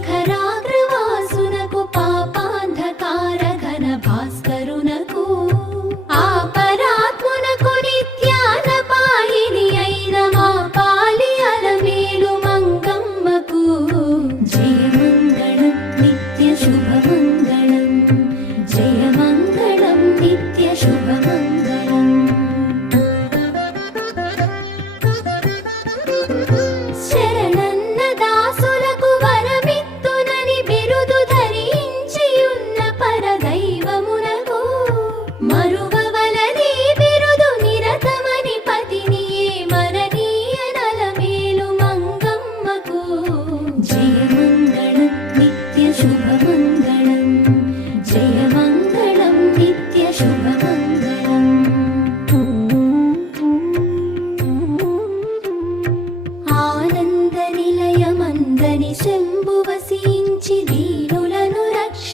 శిఖరాగ్రవాసునకు పాపాంధకార ఘన భాస్కరునకు ఆపరాత్మునకు నిత్యాన పాయిని అయిన మా పాలి అలమేలు మంగమ్మకు జయమంగళం నిత్య శుభమంగళం జయమంగళం నిత్య శుభమంగళం. శరణన్నదాసులకు వరమిత్తునని బిరుదు ధరించియున్న పరదైవమునకు మరువవలది బిరుదు నిరతమని పతిని మననీయ నలమేలు మంగమ్మకు జయమంగళం నిత్య శుభమంగళం జయమంగళం నిత్య శుభమంగళం. ఆనంద నిలయమందని శంభు వసించి